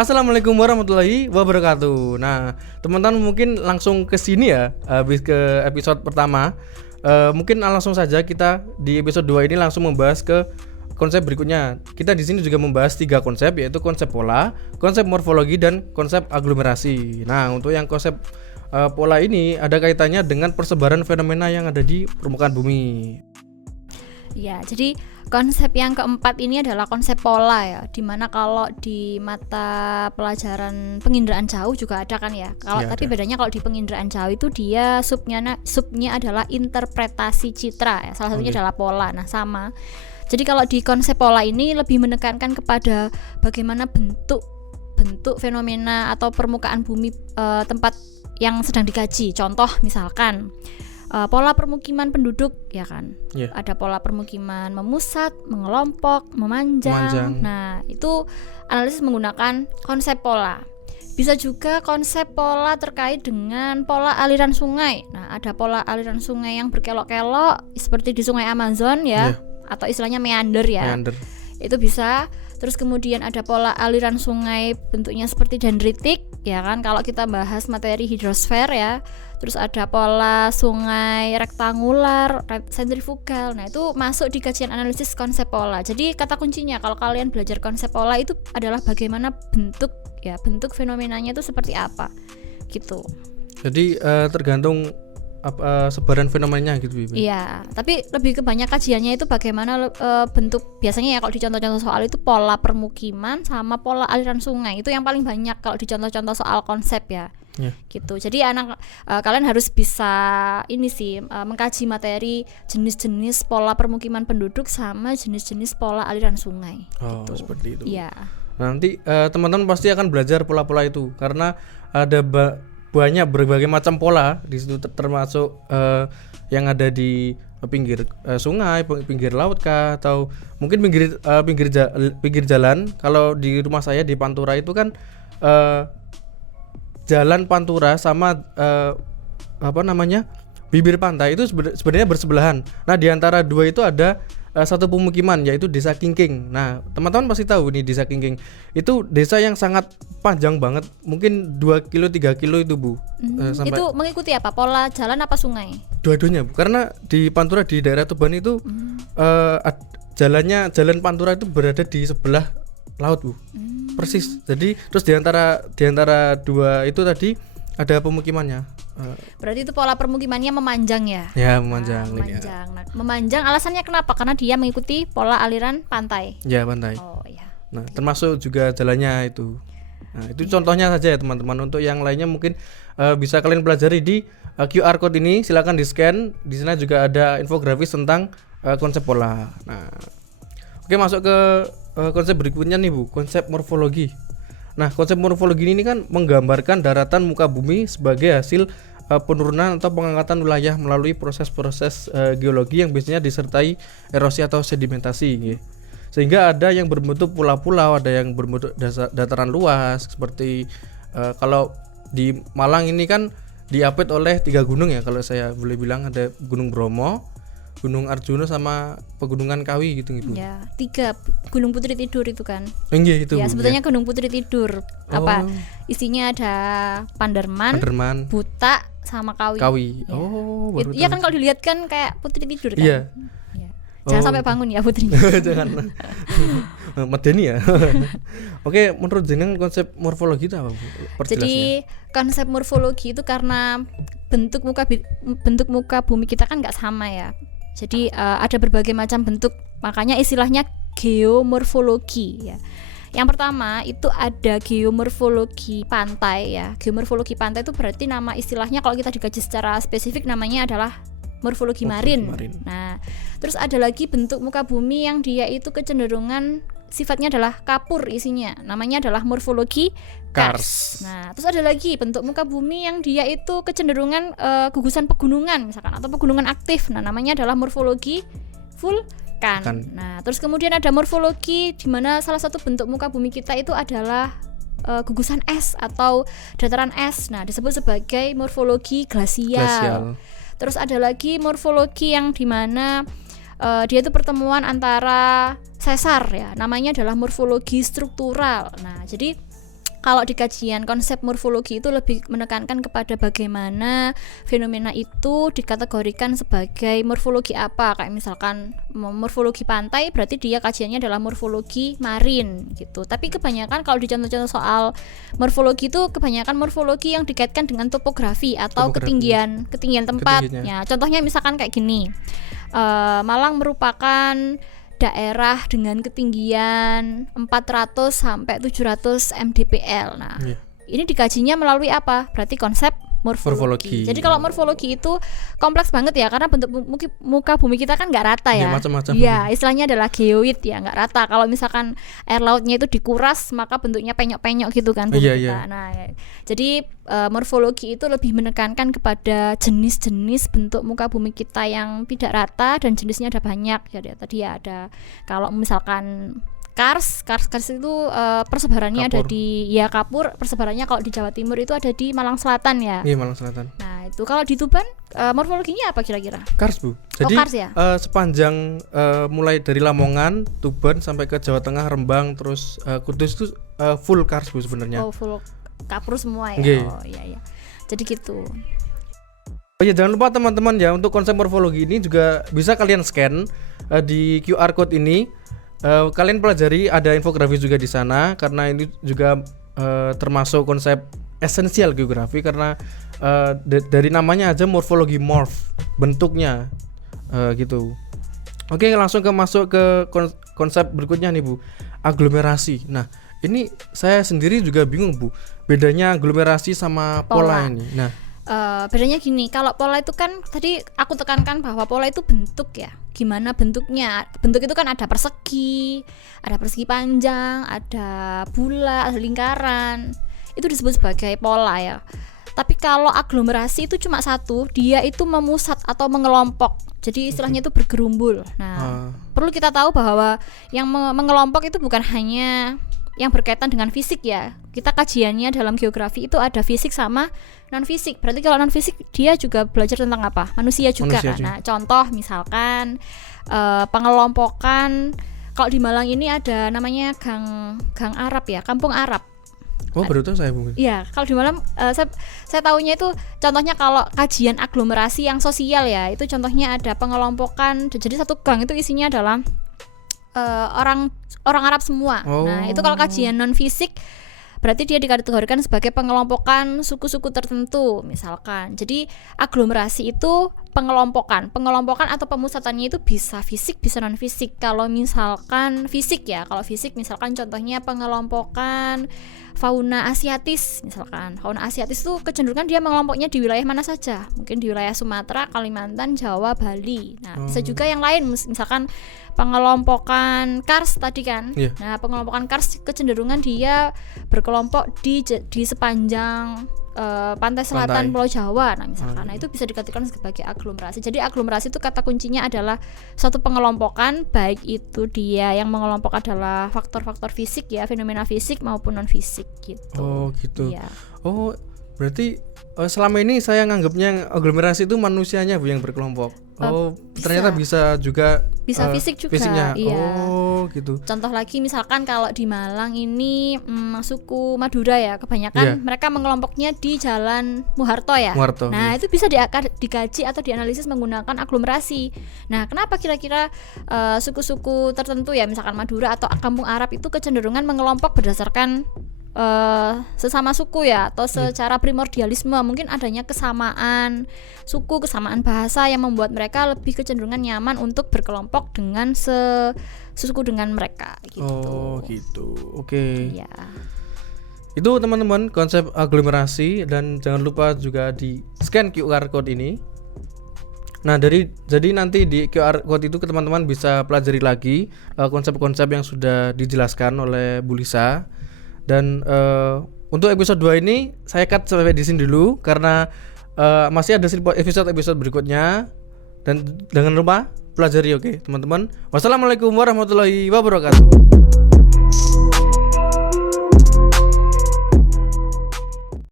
Assalamualaikum warahmatullahi wabarakatuh. Nah, teman-teman mungkin langsung ke sini ya, habis ke episode pertama. Mungkin langsung saja kita di episode 2 ini langsung membahas ke konsep berikutnya. Kita di sini juga membahas 3 konsep, yaitu konsep pola, konsep morfologi, dan konsep aglomerasi. Nah, untuk yang konsep pola ini ada kaitannya dengan persebaran fenomena yang ada di permukaan bumi. Ya, jadi konsep yang keempat ini adalah konsep pola ya, dimana kalau di mata pelajaran penginderaan jauh juga ada kan ya. Kalau tapi bedanya kalau di penginderaan jauh itu dia subnya adalah interpretasi citra ya. Salah satunya adalah pola. Nah, sama. Jadi kalau di konsep pola ini lebih menekankan kepada bagaimana bentuk fenomena atau permukaan bumi tempat yang sedang dikaji. Contoh misalkan pola permukiman penduduk ya kan, ada pola permukiman memusat, mengelompok, memanjang. Nah itu analisis menggunakan konsep pola. Bisa juga konsep pola terkait dengan pola aliran sungai. Nah ada pola aliran sungai yang berkelok-kelok seperti di sungai Amazon ya, atau istilahnya meander ya. Itu bisa. Terus kemudian ada pola aliran sungai bentuknya seperti dendritik ya kan, kalau kita bahas materi hidrosfer ya. Terus ada pola sungai rektangular, sentrifugal. Nah itu masuk di kajian analisis konsep pola. Jadi kata kuncinya kalau kalian belajar konsep pola itu adalah bagaimana bentuk fenomenanya itu seperti apa gitu. Jadi tergantung sebaran fenomenanya gitu. Iya, tapi lebih ke banyak kajiannya itu bagaimana bentuk, biasanya ya kalau di contoh-contoh soal itu pola permukiman sama pola aliran sungai. Itu yang paling banyak kalau di contoh-contoh soal konsep ya. Gitu. Jadi kalian harus bisa mengkaji materi jenis-jenis pola permukiman penduduk sama jenis-jenis pola aliran sungai. Gitu. Seperti itu. Iya. Nanti teman-teman pasti akan belajar pola-pola itu karena ada banyak berbagai macam pola di situ, termasuk yang ada di pinggir sungai, pinggir laut kah, atau mungkin pinggir jalan. Kalau di rumah saya di Pantura itu kan jalan Pantura sama bibir pantai itu sebenarnya bersebelahan. Nah di antara dua itu ada satu pemukiman yaitu Desa Kingking. Nah teman-teman pasti tahu nih Desa Kingking itu desa yang sangat panjang banget, mungkin 2 kilo 3 kilo itu Bu. Itu mengikuti apa? Pola jalan apa sungai? Dua-duanya Bu, karena di Pantura di daerah Tuban itu jalan Pantura itu berada di sebelah laut Bu. Persis. Jadi terus di antara dua itu tadi ada pemukimannya. Berarti itu pola permukimannya memanjang ya? Ya, memanjang. Nah, memanjang alasannya kenapa? Karena dia mengikuti pola aliran pantai. Ya, pantai. Oh ya. Nah, termasuk juga jalannya itu. Nah, itu contohnya saja ya teman-teman. Untuk yang lainnya mungkin bisa kalian pelajari di QR code ini, silakan di-scan. Di sana juga ada infografis tentang konsep pola. Nah, oke, masuk ke konsep berikutnya nih Bu, konsep morfologi. Nah, konsep morfologi ini kan menggambarkan daratan muka bumi sebagai hasil penurunan atau pengangkatan wilayah melalui proses-proses geologi yang biasanya disertai erosi atau sedimentasi. Sehingga ada yang berbentuk pulau-pulau, ada yang berbentuk dataran luas seperti kalau di Malang ini kan diapit oleh 3 gunung ya, kalau saya boleh bilang ada Gunung Bromo, Gunung Arjuna sama Pegunungan Kawi gitu. Ya, 3 Gunung Putri Tidur itu kan. Itu. Ya, sebetulnya Gunung Putri Tidur. Apa? Isinya ada Panderman, Buta sama Kawi. Ya. Baru iya kan kalau dilihat kan kayak Putri Tidur kan. Iya. Jangan sampai bangun ya putrinya. Jangan. Medeni ya. Oke, menurut jenengan konsep morfologi itu apa Bu? Jadi konsep morfologi itu karena bentuk muka bumi kita kan nggak sama ya. Jadi ada berbagai macam bentuk, makanya istilahnya geomorfologi ya. Yang pertama itu ada geomorfologi pantai ya. Geomorfologi pantai itu berarti nama istilahnya kalau kita dikaji secara spesifik namanya adalah morfologi marin. Nah, terus ada lagi bentuk muka bumi yang dia itu kecenderungan sifatnya adalah kapur isinya, namanya adalah morfologi karst. Nah, terus ada lagi bentuk muka bumi yang dia itu kecenderungan gugusan pegunungan misalkan atau pegunungan aktif. Nah, namanya adalah morfologi vulkan. Nah, terus kemudian ada morfologi di mana salah satu bentuk muka bumi kita itu adalah gugusan es atau dataran es. Nah, disebut sebagai morfologi glasial. Terus ada lagi morfologi yang dimana dia itu pertemuan antara sesar ya, namanya adalah morfologi struktural. Nah, jadi kalau di kajian konsep morfologi itu lebih menekankan kepada bagaimana fenomena itu dikategorikan sebagai morfologi apa. Kayak misalkan morfologi pantai berarti dia kajiannya adalah morfologi marin gitu. Tapi kebanyakan kalau di contoh-contoh soal morfologi itu kebanyakan morfologi yang dikaitkan dengan topografi atau ketinggian tempatnya. Contohnya misalkan kayak gini. Malang merupakan daerah dengan ketinggian 400 sampai 700 mdpl. Nah, ini dikajinya melalui apa? Berarti konsep morfologi. Jadi kalau morfologi itu kompleks banget ya, karena bentuk muka bumi kita kan nggak rata ya. Macam-macam. Ya, istilahnya adalah geoid ya, nggak rata. Kalau misalkan air lautnya itu dikuras, maka bentuknya penyok-penyok gitu kan bumi kita. Nah, jadi morfologi itu lebih menekankan kepada jenis-jenis bentuk muka bumi kita yang tidak rata dan jenisnya ada banyak. Jadi tadi ya ada, kalau misalkan Kars itu persebarannya Kapur. ada di Kapur, persebarannya kalau di Jawa Timur itu ada di Malang Selatan ya. Iya, Malang Selatan. Nah, itu kalau di Tuban morfologinya apa kira-kira? Kars, Bu. Jadi Kars ya? Sepanjang mulai dari Lamongan, Tuban sampai ke Jawa Tengah, Rembang, terus Kudus itu full Kars, Bu sebenarnya. Oh, full Kapur semua ya. Oh, iya. Jadi gitu. Oh ya, jangan lupa teman-teman ya, untuk konsep morfologi ini juga bisa kalian scan di QR code ini. Kalian pelajari, ada infografis juga di sana, karena ini juga termasuk konsep esensial geografi, karena dari namanya aja morfologi, morph bentuknya gitu. Oke, langsung masuk ke konsep berikutnya nih, Bu, aglomerasi. Nah, ini saya sendiri juga bingung, Bu, bedanya aglomerasi sama pola ini. Nah, bedanya gini, kalau pola itu kan tadi aku tekankan bahwa pola itu bentuk ya. Gimana bentuknya? Bentuk itu kan ada persegi panjang, ada bulat, ada lingkaran. Itu disebut sebagai pola ya. Tapi kalau aglomerasi itu cuma satu, dia itu memusat atau mengelompok. Jadi istilahnya itu bergerumbul. Nah, perlu kita tahu bahwa yang mengelompok itu bukan hanya yang berkaitan dengan fisik ya. Kita kajiannya dalam geografi itu ada fisik sama non fisik. Berarti kalau non fisik dia juga belajar tentang apa? Manusia juga kan. Nah, contoh misalkan pengelompokan, kalau di Malang ini ada namanya Gang Arab ya, Kampung Arab. Oh, baru tahu saya, Bu. Iya, kalau di Malang saya tahunya itu contohnya kalau kajian aglomerasi yang sosial ya, itu contohnya ada pengelompokan. Jadi satu gang itu isinya adalah orang Arab semua. Nah, itu kalau kajian non fisik berarti dia dikategorikan sebagai pengelompokan suku-suku tertentu misalkan. Jadi aglomerasi itu pengelompokan atau pemusatannya itu bisa fisik bisa non fisik. Kalau misalkan fisik ya, kalau fisik misalkan contohnya pengelompokan fauna asiatis misalkan. Fauna asiatis itu kecenderungan dia mengelompoknya di wilayah mana saja, mungkin di wilayah Sumatera, Kalimantan, Jawa, Bali. Nah, bisa juga yang lain, misalkan pengelompokan Kars tadi kan. Nah, pengelompokan Kars kecenderungan dia berkelompok di sepanjang pantai selatan Pulau Jawa. Nah, misalkan nah, itu bisa dikatakan sebagai aglomerasi. Jadi aglomerasi itu kata kuncinya adalah suatu pengelompokan, baik itu dia yang mengelompok adalah faktor-faktor fisik ya, fenomena fisik maupun non fisik gitu. Oh, gitu. Iya. Oh, berarti selama ini saya nganggapnya aglomerasi itu manusianya, Bu, yang berkelompok. Oh, ternyata bisa juga fisik juga. Fisiknya. Iya. Oh, gitu. Contoh lagi misalkan kalau di Malang ini suku Madura ya, kebanyakan mereka mengelompoknya di Jalan Muharto ya. Nah, itu bisa dikaji atau dianalisis menggunakan aglomerasi. Nah, kenapa kira-kira suku-suku tertentu ya, misalkan Madura atau Kampung Arab itu kecenderungan mengelompok berdasarkan sesama suku ya, atau secara primordialisme, mungkin adanya kesamaan suku, kesamaan bahasa yang membuat mereka lebih kecenderungan nyaman untuk berkelompok dengan sesuku dengan mereka gitu. Oh, gitu. Oke. Iya. Itu teman-teman konsep aglomerasi, dan jangan lupa juga di scan QR code ini. Nah, jadi nanti di QR code itu teman-teman bisa pelajari lagi konsep-konsep yang sudah dijelaskan oleh Bu Lisa. Dan untuk episode 2 ini saya cut sampai di sini dulu, karena masih ada episode berikutnya. Dan jangan lupa pelajari, oke, teman-teman. Wassalamualaikum warahmatullahi wabarakatuh.